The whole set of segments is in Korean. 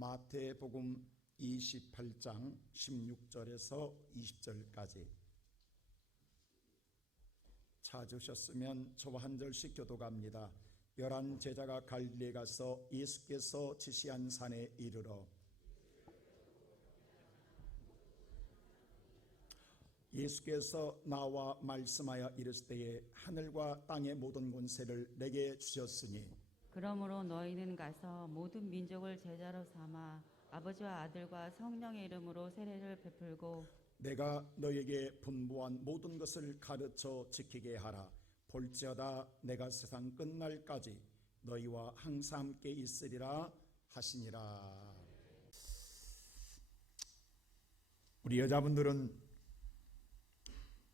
마태복음 28장 16절에서 20절까지 찾으셨으면 저와 한 절씩 교독합니다. 11 제자가 갈릴리에 가서 예수께서 지시한 산에 이르러 예수께서 나와 말씀하여 이르시되 하늘과 땅의 모든 권세를 내게 주셨으니 그러므로 너희는 가서 모든 민족을 제자로 삼아 아버지와 아들과 성령의 이름으로 세례를 베풀고 내가 너희에게 분부한 모든 것을 가르쳐 지키게 하라. 볼지어다 내가 세상 끝날까지 너희와 항상 함께 있으리라 하시니라. 우리 여자분들은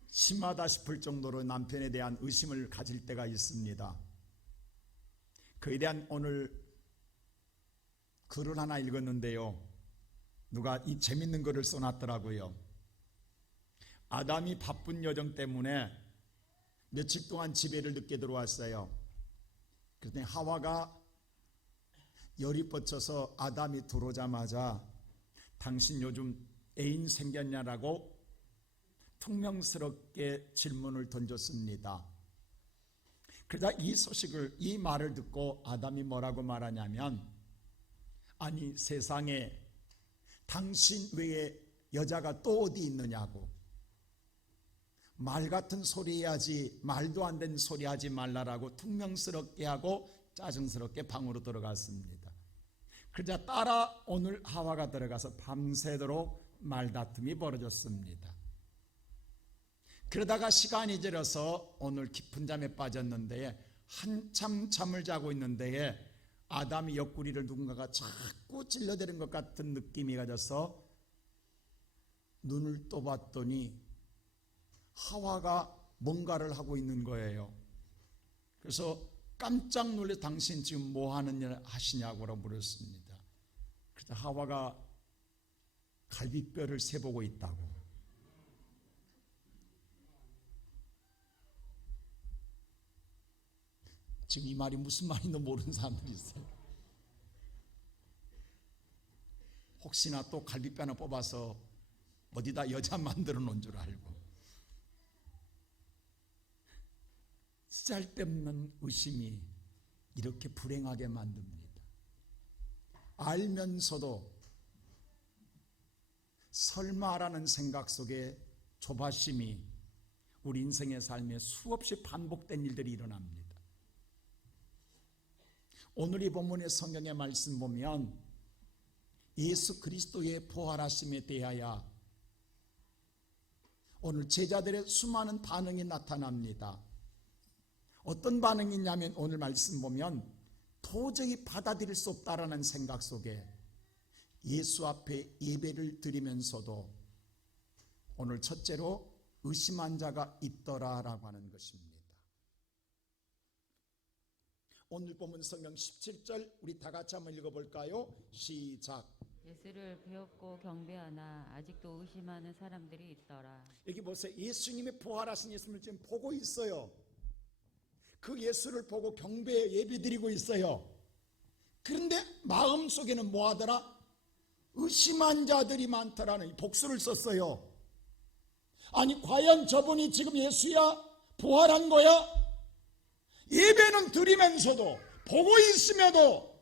심하다 싶을 정도로 남편에 대한 의심을 가질 때가 있습니다. 그에 대한 오늘 글을 하나 읽었는데요, 누가 이 재밌는 글을 써놨더라고요. 아담이 바쁜 여정 때문에 며칠 동안 집에를 늦게 들어왔어요. 그랬더니 하와가 열이 뻗쳐서 아담이 들어오자마자 당신 요즘 애인 생겼냐라고 퉁명스럽게 질문을 던졌습니다. 그러자 이 말을 듣고 아담이 뭐라고 말하냐면, 아니 세상에 당신 외에 여자가 또 어디 있느냐고, 말 같은 소리 해야지 말도 안 되는 소리 하지 말라라고 퉁명스럽게 하고 짜증스럽게 방으로 들어갔습니다. 그러자 따라 오늘 하와가 들어가서 밤새도록 말다툼이 벌어졌습니다. 그러다가 시간이 지나서 오늘 깊은 잠에 빠졌는데 한참 잠을 자고 있는데 아담이 옆구리를 누군가가 자꾸 찔러대는 것 같은 느낌이 가져서 눈을 떠봤더니 하와가 뭔가를 하고 있는 거예요. 그래서 깜짝 놀래 당신 지금 뭐 하는 일 하시냐고 물었습니다. 그래서 하와가 갈비뼈를 세보고 있다고. 지금 이 말이 무슨 말인지 모르는 사람들이 있어요. 혹시나 또 갈비뼈 하나 뽑아서 어디다 여자 만들어 놓은 줄 알고. 쓸데없는 의심이 이렇게 불행하게 만듭니다. 알면서도 설마라는 생각 속에 조바심이 우리 인생의 삶에 수없이 반복된 일들이 일어납니다. 오늘 이 본문의 성경의 말씀 보면 예수 그리스도의 부활하심에 대하여 오늘 제자들의 수많은 반응이 나타납니다. 어떤 반응이 있냐면 오늘 말씀 보면 도저히 받아들일 수 없다라는 생각 속에 예수 앞에 예배를 드리면서도 오늘 첫째로 의심한 자가 있더라라고 하는 것입니다. 오늘 본문 성경 17절 우리 다 같이 한번 읽어볼까요? 시작. 예수를 배웠고 경배하나 아직도 의심하는 사람들이 있더라. 여기 보세요. 예수님의 부활하신 예수님을 지금 보고 있어요. 그 예수를 보고 경배 예배드리고 있어요. 그런데 마음속에는 뭐 하더라? 의심한 자들이 많더라는 복수를 썼어요. 아니 과연 저분이 지금 예수야? 부활한 거야? 예배는 드리면서도 보고 있으며도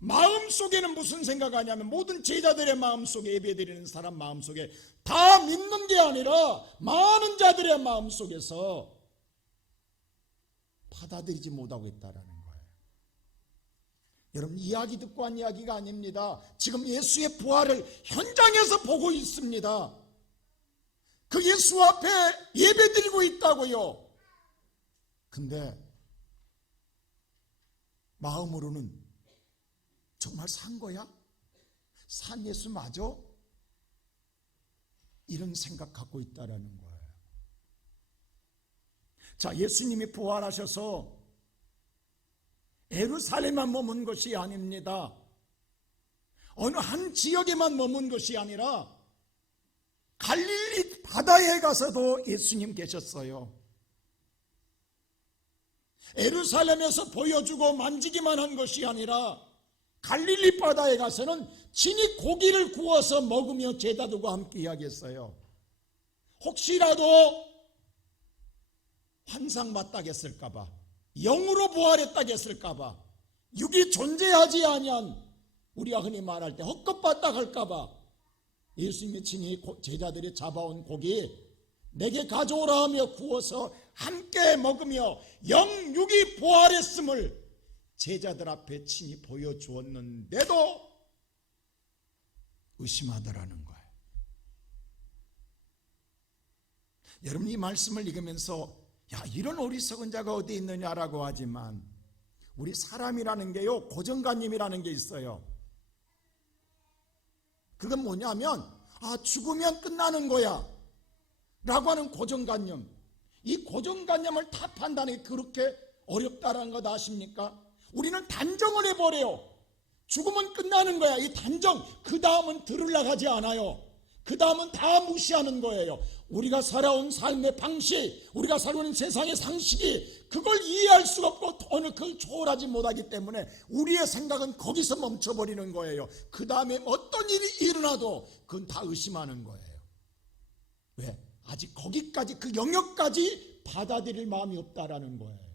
마음속에는 무슨 생각하냐면 모든 제자들의 마음속에, 예배드리는 사람 마음속에 다 믿는 게 아니라 많은 자들의 마음속에서 받아들이지 못하고 있다는 거예요. 여러분 이야기 듣고 한 이야기가 아닙니다. 지금 예수의 부활을 현장에서 보고 있습니다. 그 예수 앞에 예배드리고 있다고요. 근데 마음으로는 정말 산 거야? 산 예수 맞아? 이런 생각 갖고 있다라는 거예요. 자, 예수님이 부활하셔서 예루살렘만 머문 것이 아닙니다. 어느 한 지역에만 머문 것이 아니라 갈릴리 바다에 가서도 예수님 계셨어요. 예루살렘에서 보여주고 만지기만 한 것이 아니라 갈릴리 바다에 가서는 진이 고기를 구워서 먹으며 제자들과 함께 이야기했어요. 혹시라도 환상봤다겠을까봐, 영으로 부활했다겠을까봐, 육이 존재하지 아니한 우리가 흔히 말할 때 헛것봤다 할까봐 예수님이 친히 제자들이 잡아온 고기 내게 가져오라 하며 구워서 함께 먹으며 영육이 부활했음을 제자들 앞에 친히 보여주었는데도 의심하더라는 거예요. 여러분, 이 말씀을 읽으면서 야, 이런 어리석은 자가 어디 있느냐라고 하지만 우리 사람이라는 게요, 고정관념이라는 게 있어요. 그건 뭐냐면 죽으면 끝나는 거야 라고 하는 고정관념. 이 고정관념을 타파한다는 게 그렇게 어렵다라는 것 아십니까? 우리는 단정을 해버려요. 죽으면 끝나는 거야. 이 단정, 그 다음은 들으려고 하지 않아요. 그 다음은 다 무시하는 거예요. 우리가 살아온 삶의 방식, 우리가 살고 있는 세상의 상식이 그걸 이해할 수가 없고 오늘 그걸 초월하지 못하기 때문에 우리의 생각은 거기서 멈춰버리는 거예요. 그 다음에 어떤 일이 일어나도 그건 다 의심하는 거예요. 왜? 아직 거기까지, 그 영역까지 받아들일 마음이 없다라는 거예요.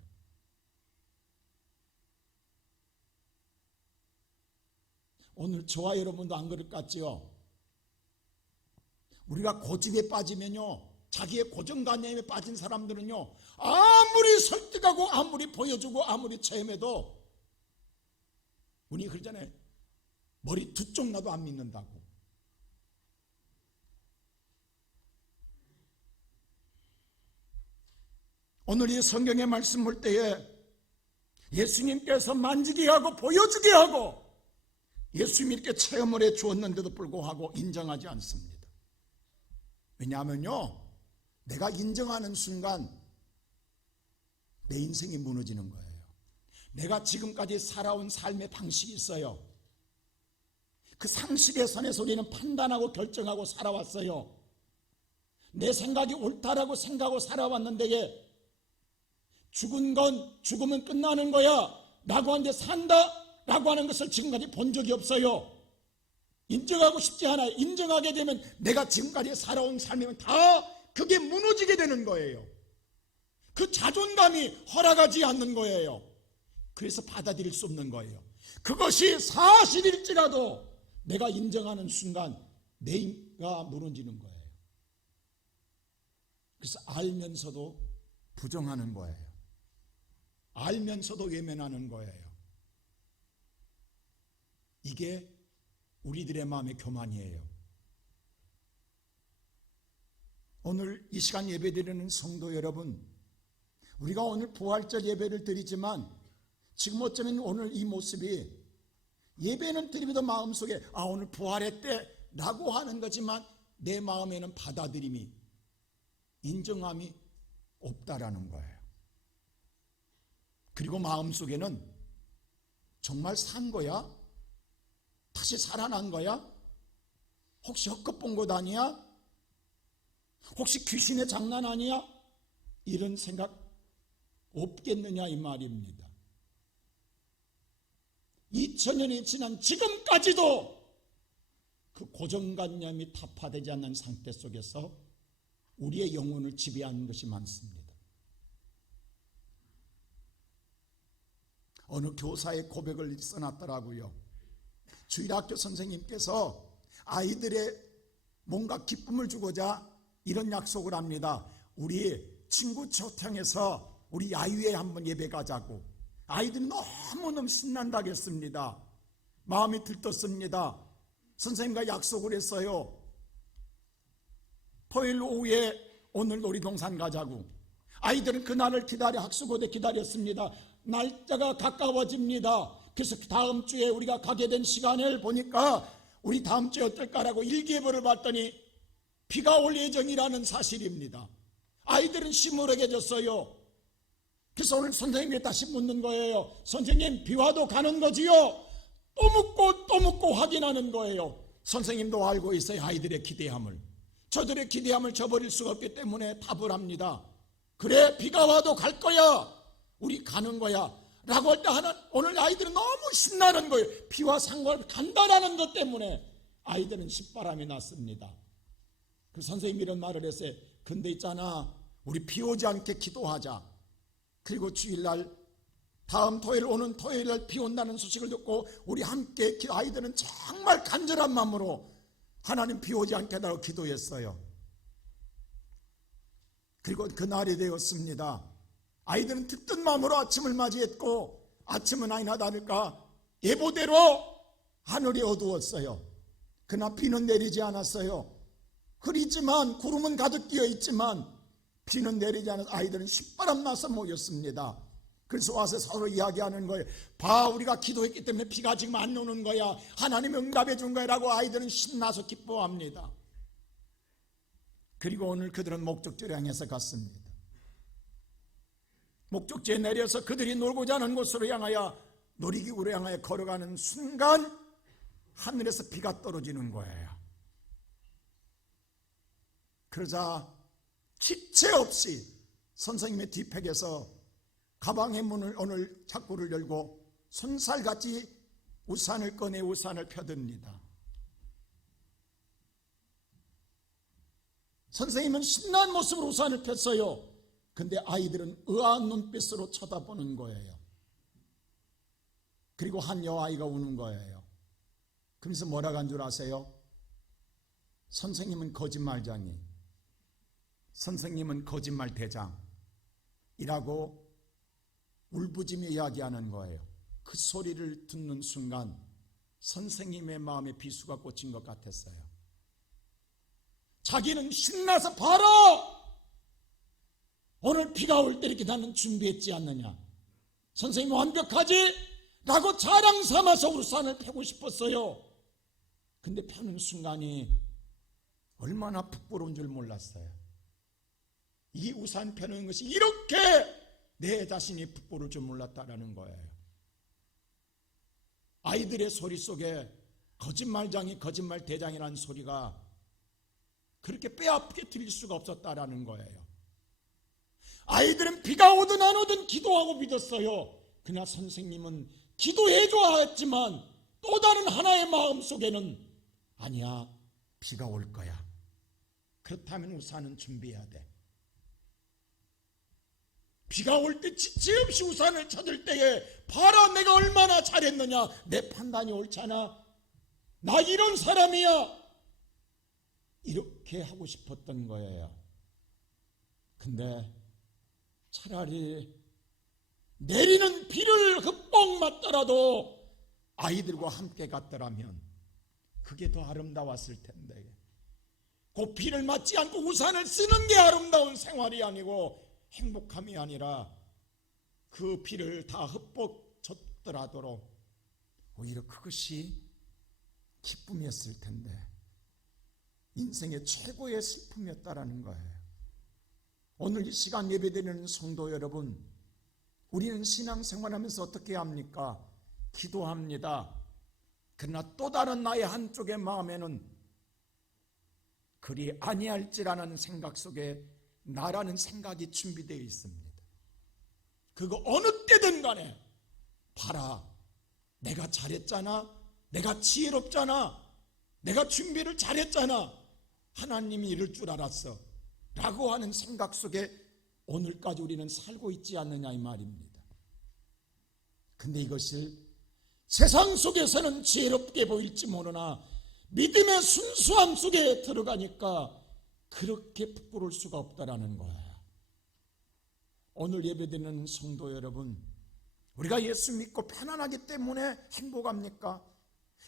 오늘 저와 여러분도 안 그럴 것 같지요? 우리가 고집에 빠지면요, 자기의 고정관념에 빠진 사람들은요, 아무리 설득하고 아무리 보여주고 아무리 체험해도 우리 그러잖아요, 머리 두 쪽 나도 안 믿는다고. 오늘 이 성경의 말씀 볼 때에 예수님께서 만지게 하고 보여주게 하고 예수님이 이렇게 체험을 해 주었는데도 불구하고 인정하지 않습니다. 왜냐하면요, 내가 인정하는 순간 내 인생이 무너지는 거예요. 내가 지금까지 살아온 삶의 방식이 있어요. 그 상식의 선에서 우리는 판단하고 결정하고 살아왔어요. 내 생각이 옳다라고 생각하고 살아왔는데 죽으면 끝나는 거야 라고 하는데 산다 라고 하는 것을 지금까지 본 적이 없어요. 인정하고 싶지 않아요. 인정하게 되면 내가 지금까지 살아온 삶이면 다 그게 무너지게 되는 거예요. 그 자존감이 허락하지 않는 거예요. 그래서 받아들일 수 없는 거예요. 그것이 사실일지라도 내가 인정하는 순간 내가 무너지는 거예요. 그래서 알면서도 부정하는 거예요. 알면서도 외면하는 거예요. 이게 우리들의 마음의 교만이에요. 오늘 이 시간 예배드리는 성도 여러분, 우리가 오늘 부활절 예배를 드리지만 지금 어쩌면 오늘 이 모습이 예배는 드리면서 마음속에 오늘 부활했대 라고 하는 거지만 내 마음에는 받아들임이, 인정함이 없다라는 거예요. 그리고 마음속에는 정말 산 거야? 다시 살아난 거야? 혹시 헛것 본 것 아니야? 혹시 귀신의 장난 아니야? 이런 생각 없겠느냐 이 말입니다. 2000년이 지난 지금까지도 그 고정관념이 타파되지 않는 상태 속에서 우리의 영혼을 지배하는 것이 많습니다. 어느 교사의 고백을 써놨더라고요. 주일학교 선생님께서 아이들의 뭔가 기쁨을 주고자 이런 약속을 합니다. 우리 친구 초청해서 우리 야유회 한번 예배 가자고. 아이들이 너무너무 신난다고 했습니다. 마음이 들떴습니다. 선생님과 약속을 했어요. 토요일 오후에 오늘 놀이동산 가자고. 아이들은 그날을 기다려 학수고대 기다렸습니다. 날짜가 가까워집니다. 그래서 다음 주에 우리가 가게 된 시간을 보니까 우리 다음 주에 어떨까라고 일기예보를 봤더니 비가 올 예정이라는 사실입니다. 아이들은 시무룩해졌어요. 그래서 오늘 선생님께 다시 묻는 거예요. 선생님, 비 와도 가는 거지요? 또 묻고 확인하는 거예요. 선생님도 알고 있어요. 아이들의 기대함을. 저들의 기대함을 저버릴 수가 없기 때문에 답을 합니다. 그래, 비가 와도 갈 거야. 우리 가는 거야 라고 할 때 오늘 아이들은 너무 신나는 거예요. 비와 상관없이 간다라는 것 때문에 아이들은 신바람이 났습니다. 그 선생님이 이런 말을 했어요. 근데 있잖아, 우리 비 오지 않게 기도하자. 그리고 주일날 다음 토요일 오는 토요일날 비 온다는 소식을 듣고 우리 함께 아이들은 정말 간절한 마음으로 하나님 비 오지 않게 해달라고 기도했어요. 그리고 그날이 되었습니다. 아이들은 듣던 마음으로 아침을 맞이했고 아침은 아니나 다를까 예보대로 하늘이 어두웠어요. 그러나 비는 내리지 않았어요. 흐리지만 구름은 가득 끼어 있지만 비는 내리지 않아서 아이들은 신바람 나서 모였습니다. 그래서 와서 서로 이야기하는 거예요. 봐, 우리가 기도했기 때문에 비가 지금 안 오는 거야. 하나님이 응답해 준 거야 라고 아이들은 신나서 기뻐합니다. 그리고 오늘 그들은 목적지를 향해서 갔습니다. 목적지에 내려서 그들이 놀고자 하는 곳으로 향하여 놀이기구로 향하여 걸어가는 순간 하늘에서 비가 떨어지는 거예요. 그러자 지체 없이 선생님의 뒷팩에서 가방의 문을 오늘 창구를 열고 손살같이 우산을 꺼내 우산을 펴듭니다. 선생님은 신난 모습으로 우산을 폈어요. 근데 아이들은 의아한 눈빛으로 쳐다보는 거예요. 그리고 한 여아이가 우는 거예요. 그래서 뭐라고 한 줄 아세요? 선생님은 거짓말쟁이, 선생님은 거짓말 대장이라고 울부짖며 이야기하는 거예요. 그 소리를 듣는 순간 선생님의 마음에 비수가 꽂힌 것 같았어요. 자기는 신나서 바로 오늘 비가 올 때 이렇게 나는 준비했지 않느냐, 선생님 완벽하지? 라고 자랑 삼아서 우산을 펴고 싶었어요. 근데 펴는 순간이 얼마나 부끄러운 줄 몰랐어요. 이 우산 펴는 것이 이렇게 내 자신이 부끄러울 줄 몰랐다라는 거예요. 아이들의 소리 속에 거짓말장이 거짓말 대장이라는 소리가 그렇게 뼈아프게 들릴 수가 없었다라는 거예요. 아이들은 비가 오든 안 오든 기도하고 믿었어요. 그러나 선생님은 기도해줘야 했지만 또 다른 하나의 마음 속에는 아니야, 비가 올 거야. 그렇다면 우산은 준비해야 돼. 비가 올 때 지체 없이 우산을 찾을 때에 봐라, 내가 얼마나 잘했느냐, 내 판단이 옳잖아, 나 이런 사람이야, 이렇게 하고 싶었던 거예요. 근데 차라리 내리는 비를 흠뻑 맞더라도 아이들과 함께 갔더라면 그게 더 아름다웠을 텐데, 그 비를 맞지 않고 우산을 쓰는 게 아름다운 생활이 아니고 행복함이 아니라 그 비를 다 흠뻑 젖더라도 오히려 그것이 기쁨이었을 텐데 인생의 최고의 슬픔이었다라는 거예요. 오늘 이 시간 예배드리는 성도 여러분, 우리는 신앙생활하면서 어떻게 합니까? 기도합니다. 그러나 또 다른 나의 한쪽의 마음에는 그리 아니할지라는 생각 속에 나라는 생각이 준비되어 있습니다. 그거 어느 때든 간에 봐라, 내가 잘했잖아, 내가 지혜롭잖아, 내가 준비를 잘했잖아, 하나님이 이럴 줄 알았어 라고 하는 생각 속에 오늘까지 우리는 살고 있지 않느냐 이 말입니다. 근데 이것을 세상 속에서는 지혜롭게 보일지 모르나 믿음의 순수함 속에 들어가니까 그렇게 부끄러울 수가 없다라는 거예요. 오늘 예배드리는 성도 여러분, 우리가 예수 믿고 편안하기 때문에 행복합니까?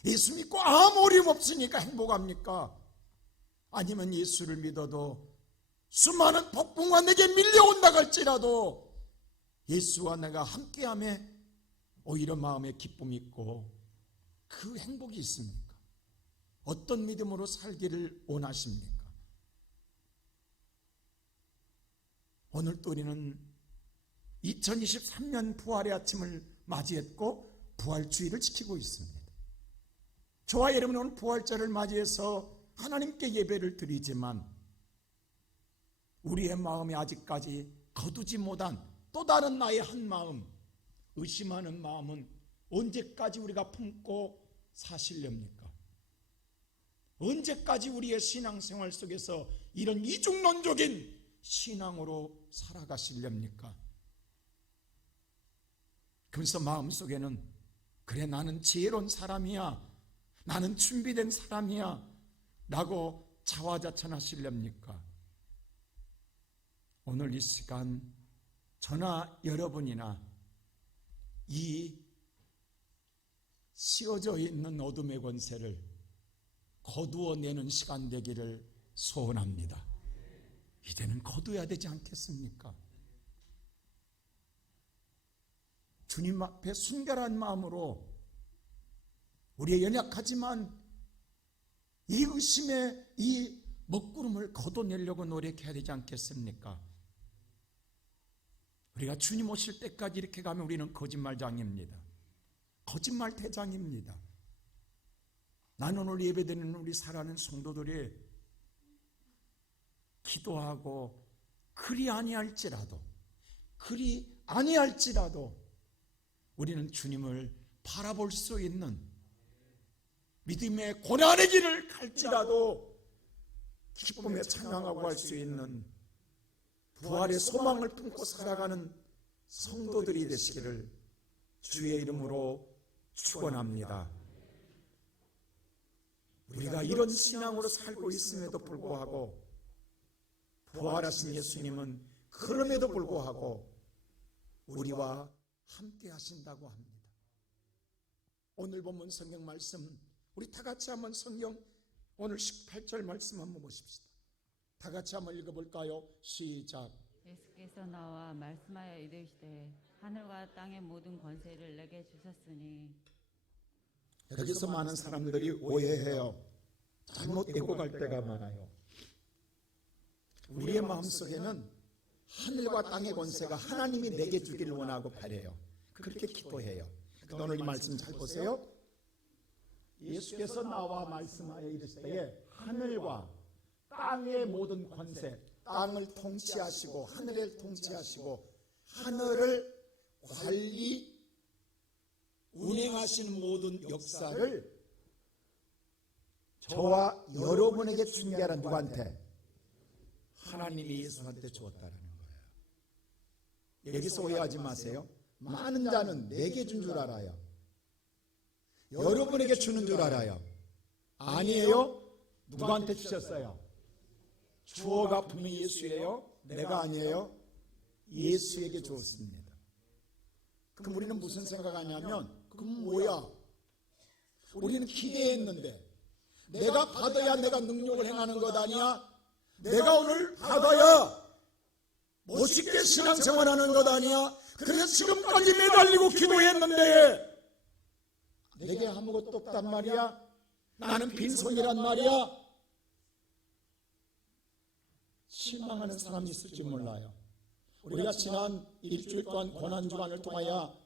예수 믿고 아무 어려움 없으니까 행복합니까? 아니면 예수를 믿어도 수많은 폭풍과 내게 밀려온다 할지라도 예수와 내가 함께함에 오히려 마음에 기쁨이 있고 그 행복이 있습니까? 어떤 믿음으로 살기를 원하십니까? 오늘 또 우리는 2023년 부활의 아침을 맞이했고 부활주의를 지키고 있습니다. 저와 여러분은 오늘 부활절을 맞이해서 하나님께 예배를 드리지만 우리의 마음이 아직까지 거두지 못한 또 다른 나의 한 마음, 의심하는 마음은 언제까지 우리가 품고 사시렵니까? 언제까지 우리의 신앙생활 속에서 이런 이중론적인 신앙으로 살아가시렵니까? 그래서 마음속에는 그래 나는 지혜로운 사람이야, 나는 준비된 사람이야 라고 자화자찬하시렵니까? 오늘 이 시간 저나 여러분이나 이 씌워져 있는 어둠의 권세를 거두어내는 시간 되기를 소원합니다. 이제는 거두어야 되지 않겠습니까? 주님 앞에 순결한 마음으로 우리의 연약하지만 이 의심의 이 먹구름을 걷어내려고 노력해야 되지 않겠습니까? 우리가 주님 오실 때까지 이렇게 가면 우리는 거짓말장입니다. 거짓말 대장입니다. 나는 오늘 예배드리는 우리 사랑하는 성도들이 기도하고 그리 아니할지라도 우리는 주님을 바라볼 수 있는 믿음의 고난의 길을 갈지라도 기쁨에 찬양하고 할 수 있는 부활의 소망을 품고 살아가는 성도들이 되시기를 주의 이름으로 축원합니다. 우리가 이런 신앙으로 살고 있음에도 불구하고 부활하신 예수님은 그럼에도 불구하고 우리와 함께 하신다고 합니다. 오늘 본문 성경 말씀 우리 다 같이 한번 성경 오늘 18절 말씀 한번 보십시다. 다 같이 한번 읽어볼까요? 시작. 예수께서 나와 말씀하여 이르시되 하늘과 땅의 모든 권세를 내게 주셨으니. 여기서 많은 사람들이 오해해요. 잘못 왜곡할 때가 많아요. 우리의 마음속에는 하늘과 땅의 권세가 하나님이 내게 주기를 원하고 바래요. 그렇게 기도해요. 오늘 이 말씀 잘 보세요. 예수께서 나와 말씀하여 이르시되 하늘과 땅의 모든 권세, 땅을 통치하시고 하늘을 통치하시고 하늘을 관리 운행하시는 모든 역사를 저와 여러분에게 준 게 아니라 누구한테? 하나님이 예수한테 주었다라는 거예요. 여기서 오해하지 마세요. 많은 자는 내게 준 줄 알아요. 여러분에게 주는 줄 알아요. 아니에요. 누구한테 주셨어요? 주어가 분명히 예수예요. 내가 아니에요. 예수에게 주었습니다. 그럼 우리는 무슨 생각하냐면 그럼 뭐야? 우리는 기대했는데 내가 받아야 내가 능력을 행하는 것 아니야? 내가 오늘 받아야 멋있게 신앙생활하는 것 아니야? 그래서 지금까지 매달리고 기도했는데 내게 아무것도 없단 말이야? 나는 빈손이란 말이야? 실망하는 사람이 있을지 몰라요. 우리가 지난 일주일 동안 고난주간을 통하여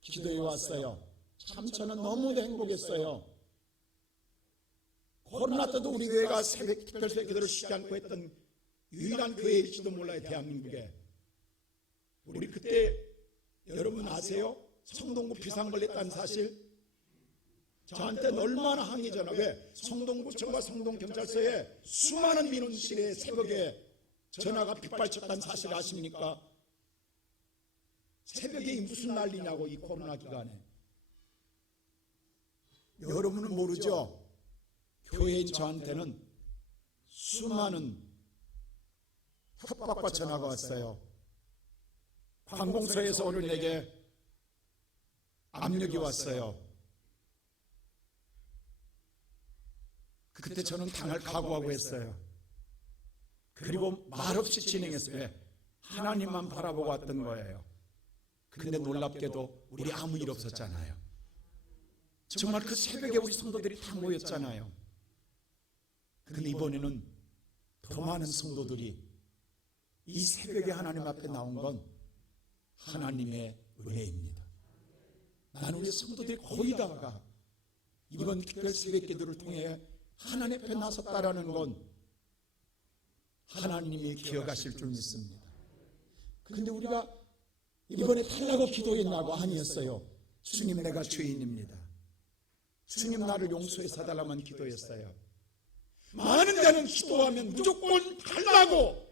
기도해 왔어요. 참 저는 너무 행복했어요. 코로나 때도 우리 교회가 새벽 특별새 기도를 쉬지 않고 했던 유일한 교회일지도 몰라요. 대한민국에. 우리 그때 여러분 아세요? 성동구 비상벌레 딴 사실? 저한테는 얼마나 항의 전화. 왜? 성동구청과 성동경찰서에 수많은 민원실에 새벽에 전화가 빗발쳤다는 사실 아십니까? 새벽에 무슨 난리냐고 이 코로나 기간에. 여러분은 모르죠? 교회인 저한테는 수많은 협박과 전화가 왔어요. 관공서에서 오늘 내게 압력이 왔어요. 그때 저는 당할 각오하고 했어요. 그리고 말없이 진행했어요. 왜? 하나님만 바라보고 왔던 거예요. 근데 놀랍게도 우리 아무 일 없었잖아요. 정말 그 새벽에 우리 성도들이 다 모였잖아요. 근데 이번에는 더 많은 성도들이 이 새벽에 하나님 앞에 나온 건 하나님의 은혜입니다. 나는 우리 성도들이 거의 다가 이번 특별 새벽 기도를 통해 하나님 앞에 나섰다라는 건 하나님이 기억하실 줄 믿습니다. 그런데 우리가 이번에 달라고 기도했냐고? 아니었어요. 주님, 내가 죄인입니다. 주님, 나를 용서해 사달라만 기도했어요. 많은 자는 기도하면 무조건 달라고,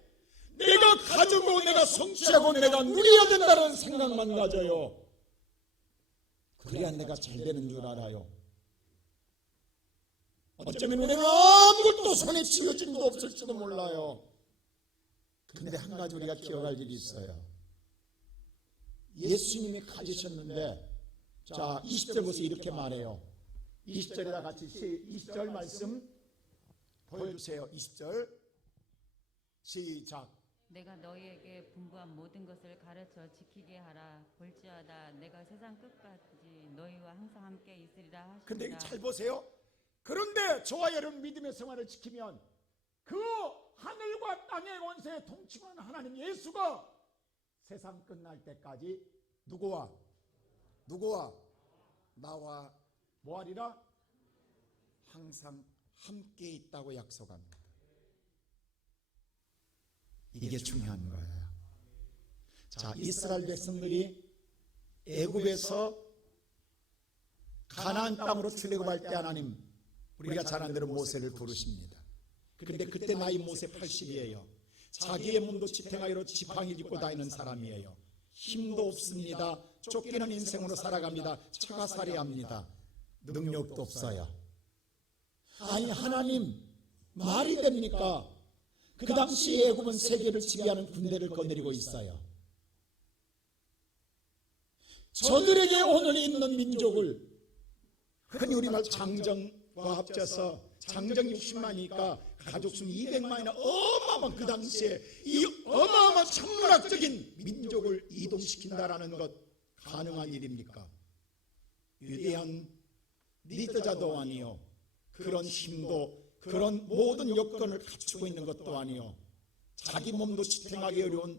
내가 가지고 내가 성취하고 내가 누려야 된다는 생각만 가져요. 그래야 내가 잘 되는 줄 알아요. 어쩌면 내가 아무것도 손에 쥐어진 거 없을지도 몰라요. 근데 한 가지 우리가 기억할 일이 있어요. 예수님이 가지셨는데, 자 20절 보세요. 이렇게 말해요. 20절에다 같이 20절 말씀 보여주세요. 20절 시작. 내가 너희에게 분부한 모든 것을 가르쳐 지키게 하라. 볼지어다 내가 세상 끝까지 너희와 항상 함께 있으리라 하시니라. 근데 잘 보세요. 그런데 저와 여러분 믿음의 생활을 지키면 그 하늘과 땅의 원세에 통치하는 하나님 예수가 세상 끝날 때까지 누구와 나와 뭐하리라? 항상 함께 있다고 약속합니다. 이게 중요한 거예요. 자, 이스라엘 백성들이 애굽에서 가나안 땅으로 출애굽할 때 하나님, 우리가 잘 아는 대로 모세를 부르십니다. 그런데 그때 나이 모세 80이에요. 자기의 몸도 지탱하여로 지팡이 짚고 다니는 사람이에요. 힘도 없습니다. 쫓기는 인생으로 살아갑니다. 차가살이합니다. 능력도 없어요. 아니, 하나님 말이 됩니까? 그 당시 애굽은 세계를 지배하는 군대를 거느리고 있어요. 저들에게 오늘 있는 민족을, 흔히 우리말 장정과 합쳐서 장정 60만이니까 가족 수 200만이나 어마어마한, 그 당시에 이 어마어마한 천문학적인 민족을 이동시킨다라는 것 가능한 일입니까? 위대한 리더자도 아니요, 그런 힘도, 그런 모든 여건을 갖추고 있는 것도 아니요, 자기 몸도 지탱하기 어려운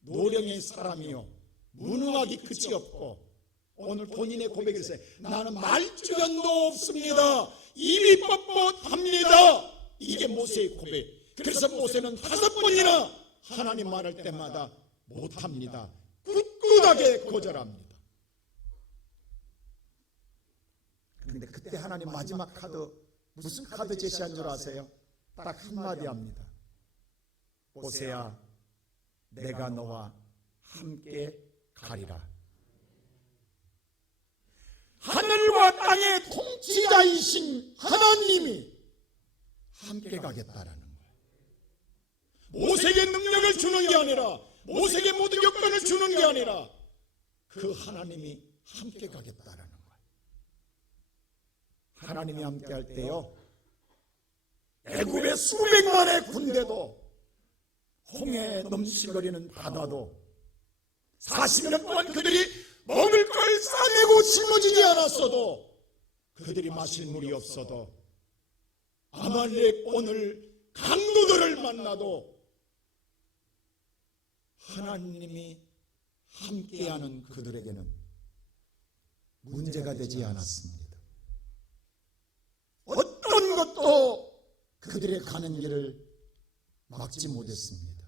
노령의 사람이요, 무능하기 그지없고, 오늘 본인의 고백을 했어요. 나는 말주변도 없습니다. 입이 뻣뻣합니다. 이게 모세의 고백. 그래서 모세는 5번이나 하나님 말할 때마다 못합니다. 꿋꿋하게 거절합니다. 그런데 그때 하나님 마지막 카드, 무슨 카드 제시한 줄 아세요? 딱 한마디 합니다. 모세야, 내가 너와 함께 가리라. 하늘과 땅의 통치자이신 하나님이 함께 가겠다라는 거예요. 모세에게 능력을 주는 게 아니라, 모세에게 모든 여건을 주는 게 아니라, 그 하나님이 함께 가겠다라는 거예요. 하나님이 함께 할 때요, 애굽의 수백만의 군대도, 홍해 넘실거리는 바다도, 40년 동안 그들이 먹을 걸 싸매고 짊어지지 않았어도, 그들이 마실 물이 없어도, 아말렉 오늘 강도들을 만나도 하나님이 함께하는 그들에게는 문제가 되지 않았습니다. 어떤 것도 그들의 가는 길을 막지 못했습니다.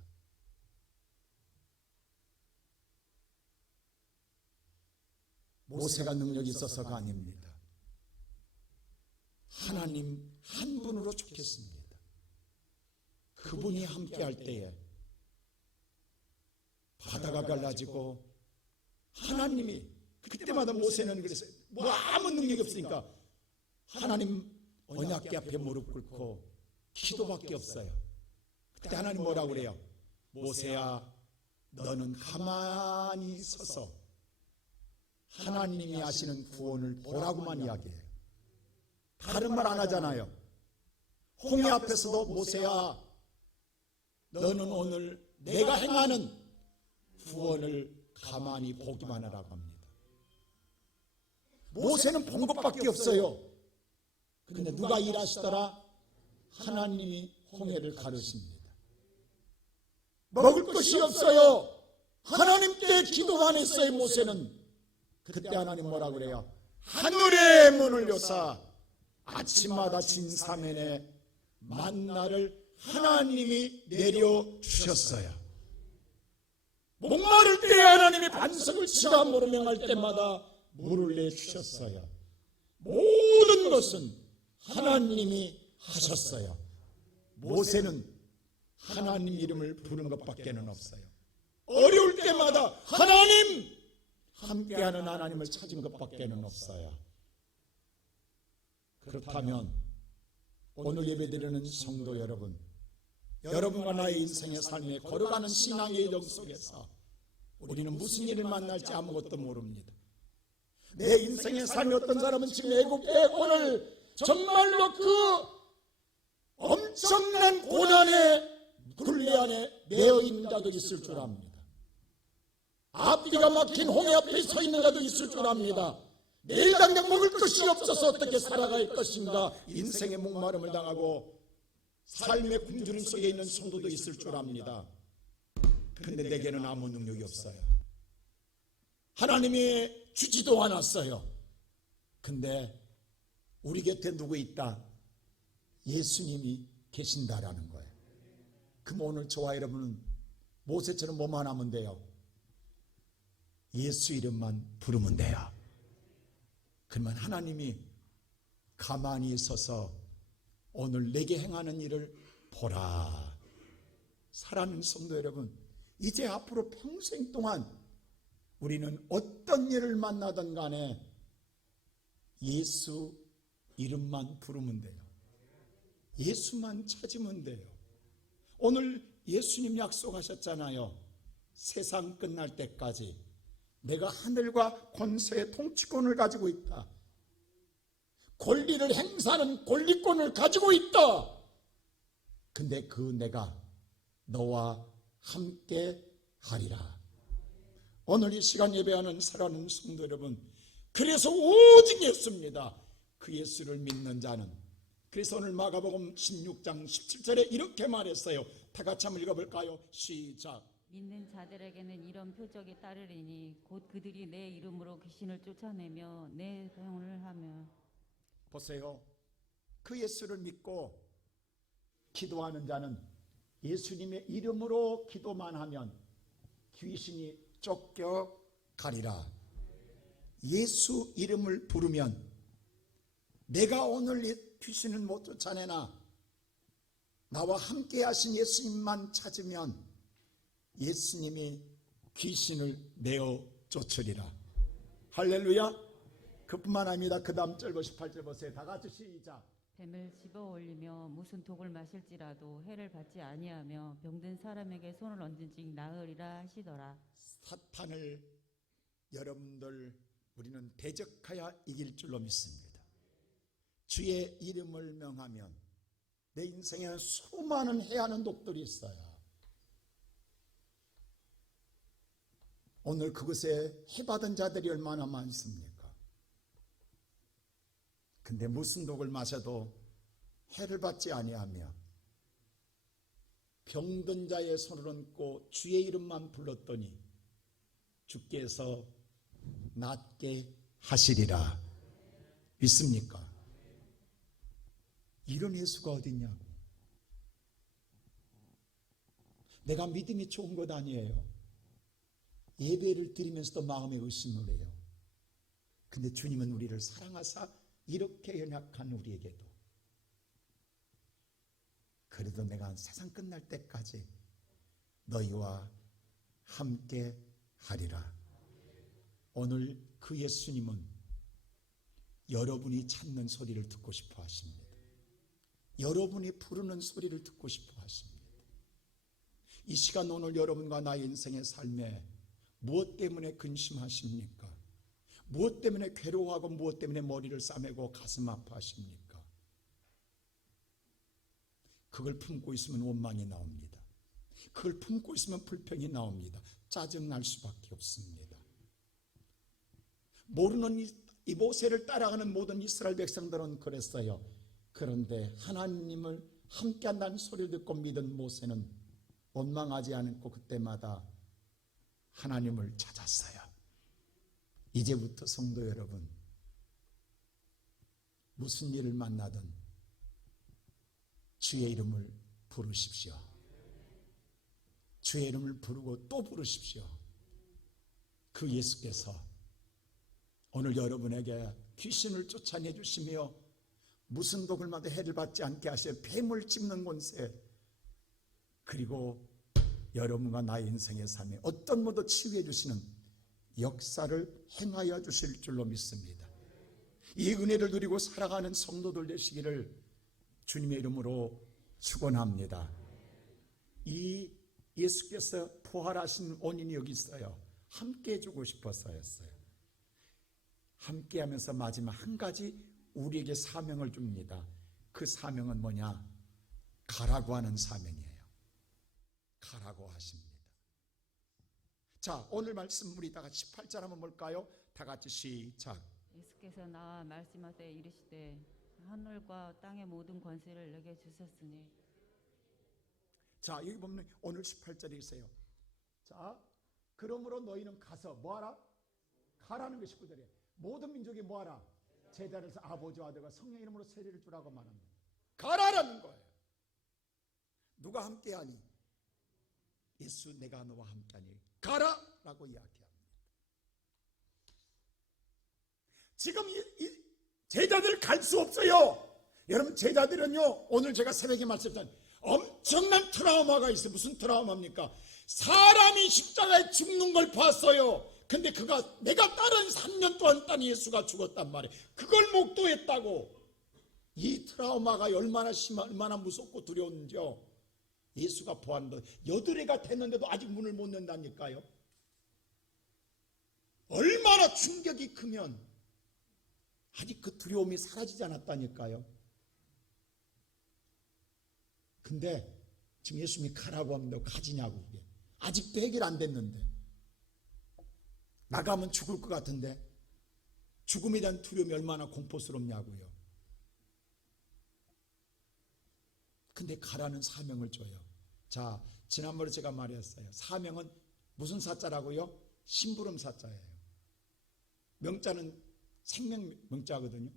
모세가 능력이 있어서가 아닙니다. 하나님 한 분으로 족했습니다. 그분이 함께 할 때에 바다가 갈라지고, 하나님이 그때마다 모세는 그랬어요. 뭐 아무 능력이 없으니까 하나님 언약궤 앞에 무릎 꿇고 기도밖에 없어요. 그때 하나님 뭐라고 그래요? 모세야, 너는 가만히 서서 하나님이 하시는 구원을 보라고만 이야기해요. 다른 말 안 하잖아요. 홍해 앞에서도 모세야, 너는 오늘 내가 행하는 구원을 가만히 보기만 하라고 합니다. 모세는 본 것밖에 없어요. 그런데 누가 일하시더라? 하나님이 홍해를 가르칩니다. 먹을 것이 없어요. 하나님께 기도만 했어요. 모세는. 그때 하나님 뭐라고 그래요? 하늘의 문을 여사 아침마다 진사면에 만나를 하나님이 내려주셨어요. 목마를 때에 하나님이 반석을 치라 물어 명할 때마다 물을 내주셨어요. 모든 것은 하나님이 하셨어요. 모세는 하나님 이름을 부르는 것밖에는 없어요. 어려울 때마다 하나님, 함께하는 하나님을 찾은 것밖에는 없어요. 그렇다면 오늘 예배드리는 성도 여러분, 여러분과 나의 인생의 삶에 걸어가는 신앙의 여정 속에서 우리는 무슨 일을 만날지 아무것도 모릅니다. 내 인생의 삶이 어떤 사람은 지금 애국의 오늘 정말로 그 엄청난 고난의 굴레 안에 매여 있는 자도 있을 줄 압니다. 앞뒤가 막힌 홍해 앞에 서 있는 자도 있을 줄 압니다. 내일 당장 먹을 것이 없어서 어떻게 살아갈 것인가 인생의 목마름을 당하고 삶의 굶주림 속에 있는 성도도 있을 줄 압니다. 그런데 내게는 아무 능력이 없어요. 하나님이 주지도 않았어요. 근데 우리 곁에 누구 있다? 예수님이 계신다라는 거예요. 그럼 오늘 저와 여러분은 모세처럼 뭐만 하면 돼요? 예수 이름만 부르면 돼요. 그러면 하나님이 가만히 서서 오늘 내게 행하는 일을 보라. 사랑하는 성도 여러분, 이제 앞으로 평생 동안 우리는 어떤 일을 만나든 간에 예수 이름만 부르면 돼요. 예수만 찾으면 돼요. 오늘 예수님 약속하셨잖아요. 세상 끝날 때까지 내가 하늘과 권세의 통치권을 가지고 있다. 권리를 행사하는 권리권을 가지고 있다. 근데 그 내가 너와 함께 하리라. 오늘 이 시간 예배하는 사랑하는 성도 여러분, 그래서 오직 예수입니다. 그 예수를 믿는 자는, 그래서 오늘 마가복음 16장 17절에 이렇게 말했어요. 다 같이 한번 읽어볼까요? 시작. 믿는 자들에게는 이런 표적이 따르리니 곧 그들이 내 이름으로 귀신을 쫓아내며 내 사용을 하며. 보세요. 그 예수를 믿고 기도하는 자는 예수님의 이름으로 기도만 하면 귀신이 쫓겨가리라. 예수 이름을 부르면 내가 오늘 귀신을 못 쫓아내나 나와 함께 하신 예수님만 찾으면 예수님이 귀신을 내어 쫓으리라. 할렐루야. 그뿐만 아닙니다. 그 다음 절 18절 보세요. 다 같이 시작. 뱀을 집어 올리며 무슨 독을 마실지라도 해를 받지 아니하며 병든 사람에게 손을 얹은즉 나으리라 하시더라. 사탄을 여러분들 우리는 대적하여 이길 줄로 믿습니다. 주의 이름을 명하면 내 인생에 수많은 해하는 독들이 있어요. 오늘 그것에 해받은 자들이 얼마나 많습니까? 근데 무슨 독을 마셔도 해를 받지 아니하며 병든 자의 손을 얹고 주의 이름만 불렀더니 주께서 낫게 하시리라. 믿습니까? 이런 예수가 어딨냐고. 내가 믿음이 좋은 것 아니에요. 예배를 드리면서도 마음에 의심을 해요. 근데 주님은 우리를 사랑하사 이렇게 연약한 우리에게도 그래도 내가 세상 끝날 때까지 너희와 함께 하리라. 오늘 그 예수님은 여러분이 찾는 소리를 듣고 싶어 하십니다. 여러분이 부르는 소리를 듣고 싶어 하십니다. 이 시간 오늘 여러분과 나의 인생의 삶에 무엇 때문에 근심하십니까? 무엇 때문에 괴로워하고 무엇 때문에 머리를 싸매고 가슴 아파하십니까? 그걸 품고 있으면 원망이 나옵니다. 그걸 품고 있으면 불평이 나옵니다. 짜증날 수밖에 없습니다. 모르는 이 모세를 따라가는 모든 이스라엘 백성들은 그랬어요. 그런데 하나님을 함께한다는 소리를 듣고 믿은 모세는 원망하지 않고 그때마다 하나님을 찾았어요. 이제부터 성도 여러분, 무슨 일을 만나든 주의 이름을 부르십시오. 주의 이름을 부르고 또 부르십시오. 그 예수께서 오늘 여러분에게 귀신을 쫓아내 주시며 무슨 독을 맞아 해를 받지 않게 하시어 뱀을 찝는 권세, 그리고 여러분과 나의 인생의 삶에 어떤 모도 치유해 주시는 역사를 행하여 주실 줄로 믿습니다. 이 은혜를 누리고 살아가는 성도들 되시기를 주님의 이름으로 축원합니다. 이 예수께서 부활하신 원인이 여기 있어요. 함께 해주고 싶어서였어요. 함께 하면서 마지막 한 가지 우리에게 사명을 줍니다. 그 사명은 뭐냐? 가라고 하는 사명이에요. 가라고 하십니다. 자, 오늘 말씀 우리 다 같이 18절 한번 볼까요? 다 같이 시작. 예수께서 나와 말씀하되 이르시되 하늘과 땅의 모든 권세를 내게 주셨으니. 자, 여기 보면 오늘 18절에 있어요. 자, 그러므로 너희는 가서 뭐하라? 가라는 것이 19절이에요. 모든 민족이 뭐하라? 제자를 해서 아버지와 아들과 성령 이름으로 세례를 주라고 말합니다. 가라라는 거예요. 누가 함께하니? 예수 내가 너와 함께하니 가라라고 이야기합니다. 지금 이 제자들 갈 수 없어요. 여러분, 제자들은요, 오늘 제가 새벽에 말씀드렸잖아요. 엄청난 트라우마가 있어요. 무슨 트라우마입니까? 사람이 십자가에 죽는 걸 봤어요. 근데 내가 따른 3년 동안 딴 예수가 죽었단 말이에요. 그걸 목도했다고. 이 트라우마가 얼마나 무섭고 두려운지요. 예수가 부활한다. 여드레가 됐는데도 아직 문을 못 연다니까요. 얼마나 충격이 크면 아직 그 두려움이 사라지지 않았다니까요. 근데 지금 예수님이 가라고 합니다. 가지냐고. 그게 아직도 해결 안 됐는데, 나가면 죽을 것 같은데 죽음에 대한 두려움이 얼마나 공포스럽냐고요. 근데 가라는 사명을 줘요. 자, 지난번에 제가 말했어요. 사명은 무슨 사자라고요? 심부름 사자예요. 명자는 생명 명자거든요.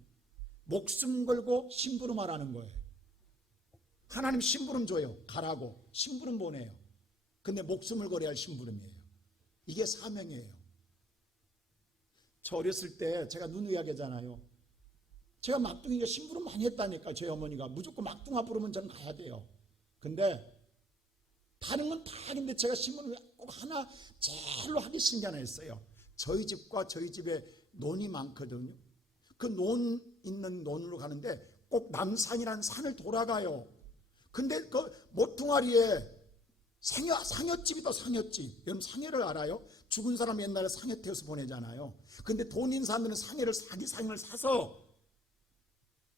목숨 걸고 심부름하라는 거예요. 하나님 심부름 줘요. 가라고 심부름 보내요. 근데 목숨을 걸어야 할 심부름이에요. 이게 사명이에요. 저 어렸을 때 제가 누누이야기잖아요. 제가 막둥이가 심부름 많이 했다니까. 저희 어머니가 무조건 막둥아 부르면 저는 가야 돼요. 근데 다른 건 다 하는데 제가 심부름 꼭 하나 제일로 하기 싫은 게 하나 있어요. 저희 집과 저희 집에 논이 많거든요. 그 논 있는 논으로 가는데 꼭 남산이라는 산을 돌아가요. 근데 그 모퉁아리에 상여집이다. 상여집. 여러분 상여를 알아요? 죽은 사람 옛날에 상여 태워서 보내잖아요. 근데 돈 있는 사람들은 상여를 상을 사서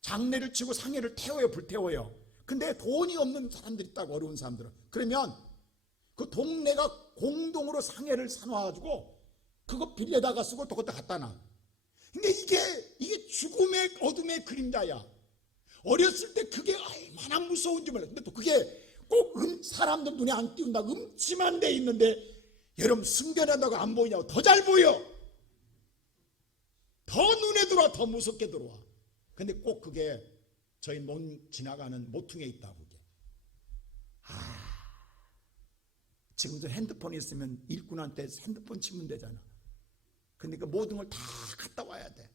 장례를 치고 상여를 태워요. 불태워요. 근데 돈이 없는 사람들이 있다고, 어려운 사람들은. 그러면 그 동네가 공동으로 상여를 사놔가지고 그거 빌려다가 쓰고 또 그것도 갖다 놔. 근데 이게 죽음의 어둠의 그림자야. 어렸을 때 그게 얼마나 무서운지 몰라. 근데 또 그게 꼭 사람들 눈에 안 띄운다. 음침한 데 있는데 여러분 숨겨낸다고 안 보이냐고. 더 잘 보여. 더 눈에 들어와. 더 무섭게 들어와. 근데 꼭 그게 저희 논 지나가는 모퉁이에 있다고. 그게. 지금도 핸드폰이 있으면 일꾼한테 핸드폰 치면 되잖아. 근데 그 모든 걸 다 갔다 와야 돼.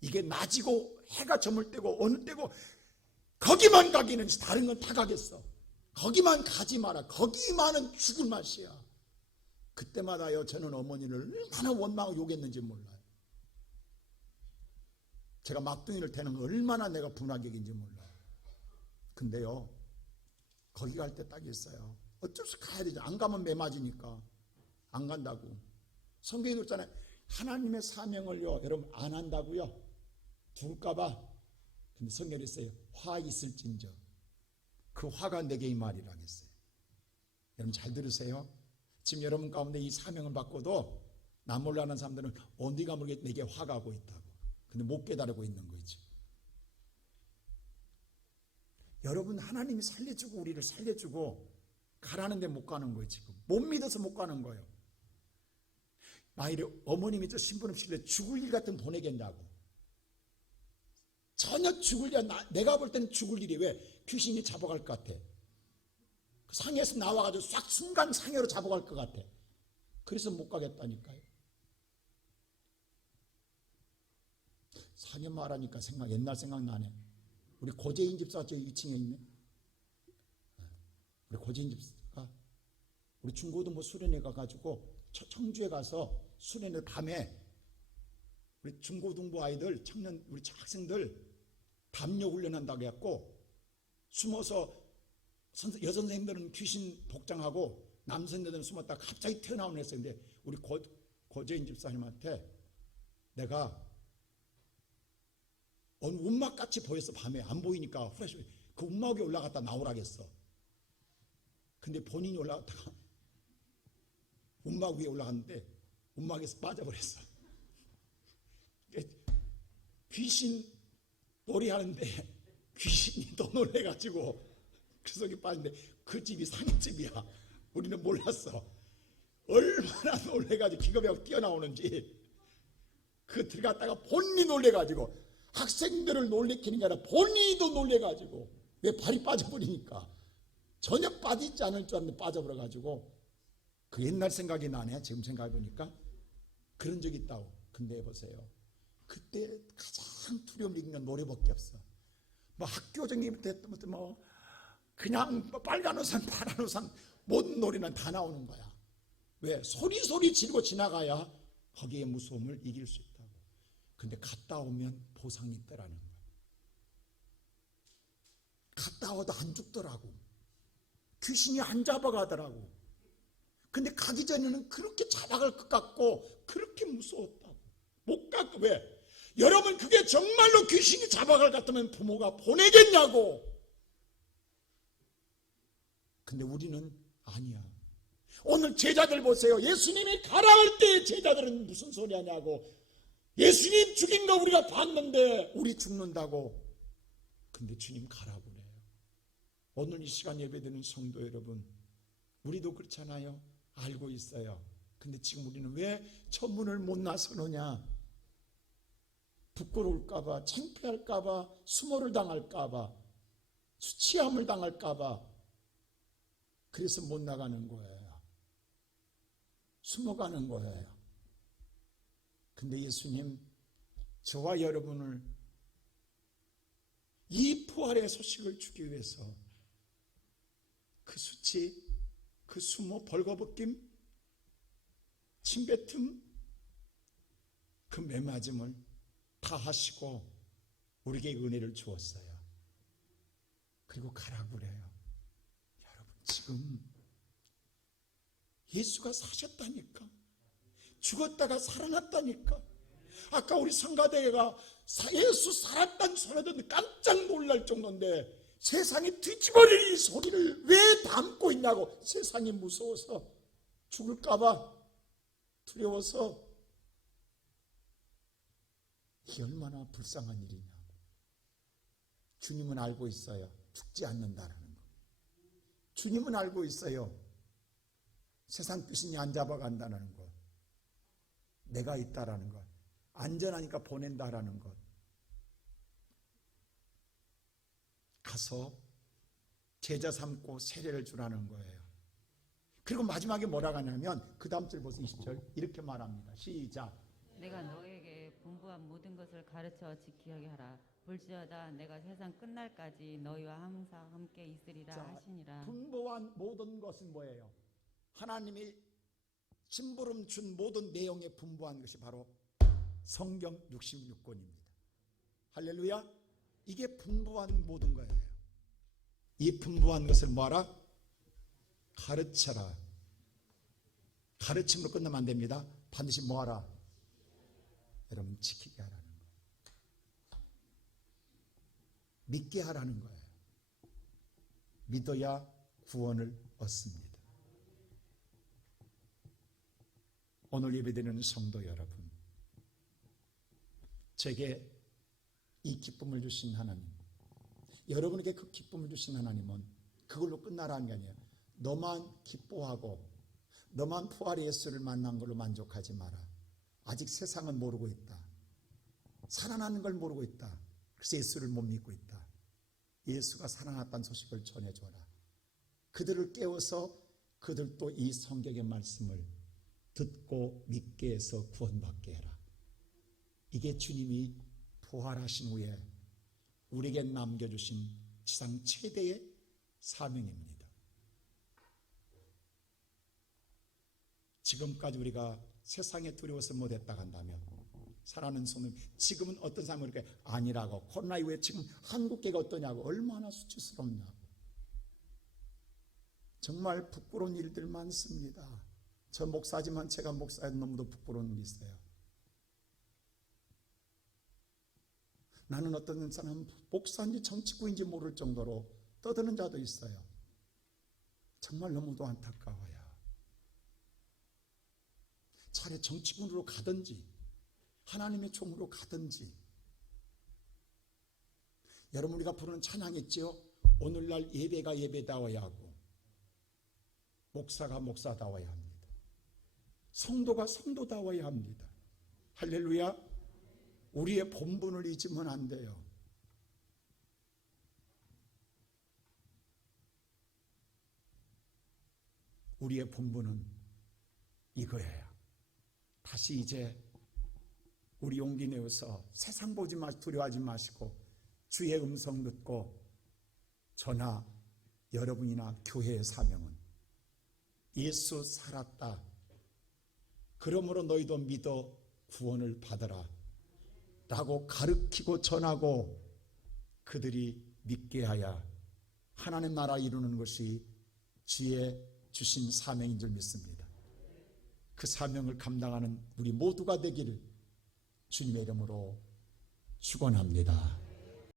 이게 낮이고 해가 저물 때고 어느 때고 거기만 가기는 다른 건 다 가겠어. 거기만 가지 마라. 거기만은 죽을 맛이야. 그때마다요, 저는 어머니를 얼마나 원망하고 욕했는지 몰라요. 제가 막둥이를 태는 거 얼마나 내가 분하격인지 몰라요. 근데요, 거기 갈 때 딱 있어요. 어쩔 수 가야 되죠. 안 가면 매 맞으니까. 안 간다고. 성경에 그랬잖아요. 하나님의 사명을요, 여러분 안 한다고요? 죽을까봐. 근데 성경에 있어요. 화 있을진저. 그 화가 내게 이 말이라 했어요. 여러분 잘 들으세요. 지금 여러분 가운데 이 사명을 받고도 나 몰라하는 사람들은 어디가 모르게 내게 화가 하고 있다고. 근데 못 깨달고 있는 거죠. 여러분, 하나님이 살려주고 우리를 살려주고 가라는데 못 가는 거예요. 지금 못 믿어서 못 가는 거예요. 나이를 어머님이 저 신부름 시킬래 죽을 일 같은 보내겠냐고. 전혀 죽을 일, 내가 볼 때는 죽을 일이 왜 귀신이 잡아갈 것 같아. 상에서 나와가지고 싹 순간 상해로 잡아갈 것 같아. 그래서 못 가겠다니까요. 4년 말하니까 옛날 생각나네. 우리 고재인 집사가 저기 2층에 있네. 우리 고재인 집사가 우리 중고등부 수련회 가가지고 청주에 가서 수련회 밤에 우리 중고등부 아이들, 청년, 우리 학생들 담요 훈련한다고 해갖고 숨어서 여선생님들은 귀신 복장하고 남선생들은 숨었다가 갑자기 튀어나오는 했어요. 근데 우리 고재인 집사님한테 내가 어느 움막같이 보였어. 밤에 안 보이니까 후레쉬 그 움막 위에 올라갔다 나오라겠어. 근데 본인이 올라갔다가 움막 위에 올라갔는데 움막에서 빠져버렸어. 귀신 놀이하는데 귀신이 더 놀래가지고 그 속에 빠졌는데 그 집이 상해집이야. 우리는 몰랐어. 얼마나 놀래가지고 기겁하고 뛰어나오는지. 그 들어갔다가 본인이 놀래가지고 학생들을 놀래키는 게 아니라 본인도 놀래가지고 내 발이 빠져버리니까 전혀 빠지지 않을 줄 알았는데 빠져버려가지고 그 옛날 생각이 나네. 지금 생각해보니까 그런 적이 있다고. 근데 해보세요. 그때 가장 두려움 이긴 건 노래밖에 없어. 뭐 학교적인 때부터 뭐 그냥 빨간 우산 파란 우산 모든 노래는 다 나오는 거야. 왜? 소리 지르고 지나가야 거기에 무서움을 이길 수 있다고. 근데 갔다 오면 보상이 있더라는 거야. 갔다 와도 안 죽더라고. 귀신이 안 잡아가더라고. 근데 가기 전에는 그렇게 잡아갈 것 같고 그렇게 무서웠다고. 못 갔고. 왜? 여러분, 그게 정말로 귀신이 잡아갈 것 같으면 부모가 보내겠냐고. 근데 우리는 아니야. 오늘 제자들 보세요. 예수님이 가라 할 때 제자들은 무슨 소리 하냐고. 예수님 죽인 거 우리가 봤는데 우리 죽는다고. 근데 주님 가라고 그래요. 오늘 이 시간 예배드리는 성도 여러분, 우리도 그렇잖아요. 알고 있어요. 근데 지금 우리는 왜 천문을 못 나서느냐? 부끄러울까봐, 창피할까봐, 수모를 당할까봐, 수치함을 당할까봐. 그래서 못 나가는 거예요. 숨어가는 거예요. 근데 예수님, 저와 여러분을 이 부활의 소식을 주기 위해서 그 수치, 그 수모, 벌거벗김, 침뱉음, 그 매맞음을 다 하시고 우리에게 은혜를 주었어요. 그리고 가라고 그래요. 여러분, 지금 예수가 사셨다니까. 죽었다가 살아났다니까. 아까 우리 성가대가 예수 살았다는 소리 듣는데 깜짝 놀랄 정도인데 세상이 뒤집어질 이 소리를 왜 담고 있냐고. 세상이 무서워서, 죽을까봐 두려워서. 이게 얼마나 불쌍한 일이냐고. 주님은 알고 있어요. 죽지 않는다라는 거. 주님은 알고 있어요. 세상 귀신이 안 잡아간다는 것. 내가 있다라는 것. 안전하니까 보낸다라는 것. 가서 제자 삼고 세례를 주라는 거예요. 그리고 마지막에 뭐라고 하냐면 그 다음 절 보세요. 20절 이렇게 말합니다. 시작. 내가 너에게 분부한 모든 것을 가르쳐 지키게 하라. 볼지어다 내가 세상 끝날까지 너희와 항상 함께 있으리라 하시니라. 분부한 모든 것은 뭐예요? 하나님이 심부름 준 모든 내용에 분부한 것이 바로 성경 66권입니다. 할렐루야. 이게 분부한 모든 거예요. 이 분부한 것을 뭐하라? 가르쳐라. 가르침으로 끝나면 안 됩니다. 반드시 뭐하라? 여러분, 지키게 하라는 거예요. 믿게 하라는 거예요. 믿어야 구원을 얻습니다. 오늘 예배드리는 성도 여러분, 제게 이 기쁨을 주신 하나님, 여러분에게 그 기쁨을 주신 하나님은 그걸로 끝나라는 게 아니에요. 너만 기뻐하고 너만 부활의 예수를 만난 걸로 만족하지 마라. 아직 세상은 모르고 있다. 살아나는 걸 모르고 있다. 그래서 예수를 못 믿고 있다. 예수가 살아났다는 소식을 전해줘라. 그들을 깨워서 그들도 이 성경의 말씀을 듣고 믿게 해서 구원받게 해라. 이게 주님이 부활하신 후에 우리에게 남겨주신 지상 최대의 사명입니다. 지금까지 우리가 세상에 두려워서 못했다 한다면 사랑하는 성도님, 지금은 어떤 사람이 이렇게 아니라고, 코로나 이후에 지금 한국계가 어떠냐고, 얼마나 수치스럽냐고. 정말 부끄러운 일들 많습니다. 저 목사지만 제가 목사에도 너무도 부끄러운 게 있어요. 나는 어떤 사람은 목사인지 정치구인지 모를 정도로 떠드는 자도 있어요. 정말 너무도 안타까워요. 차라리 정치군으로 가든지 하나님의 종으로 가든지. 여러분, 우리가 부르는 찬양 있죠? 오늘날 예배가 예배다워야 하고 목사가 목사다워야 합니다. 성도가 성도다워야 합니다. 할렐루야. 우리의 본분을 잊으면 안 돼요. 우리의 본분은 이거예요. 다시 이제 우리 용기 내어서 세상 보지 마시고 두려워하지 마시고 주의 음성 듣고 저나 여러분이나 교회의 사명은 예수 살았다. 그러므로 너희도 믿어 구원을 받아라 라고 가르치고 전하고 그들이 믿게 하여 하나님 나라 이루는 것이 주의 주신 사명인 줄 믿습니다. 그 사명을 감당하는 우리 모두가 되기를 주님의 이름으로 축원합니다.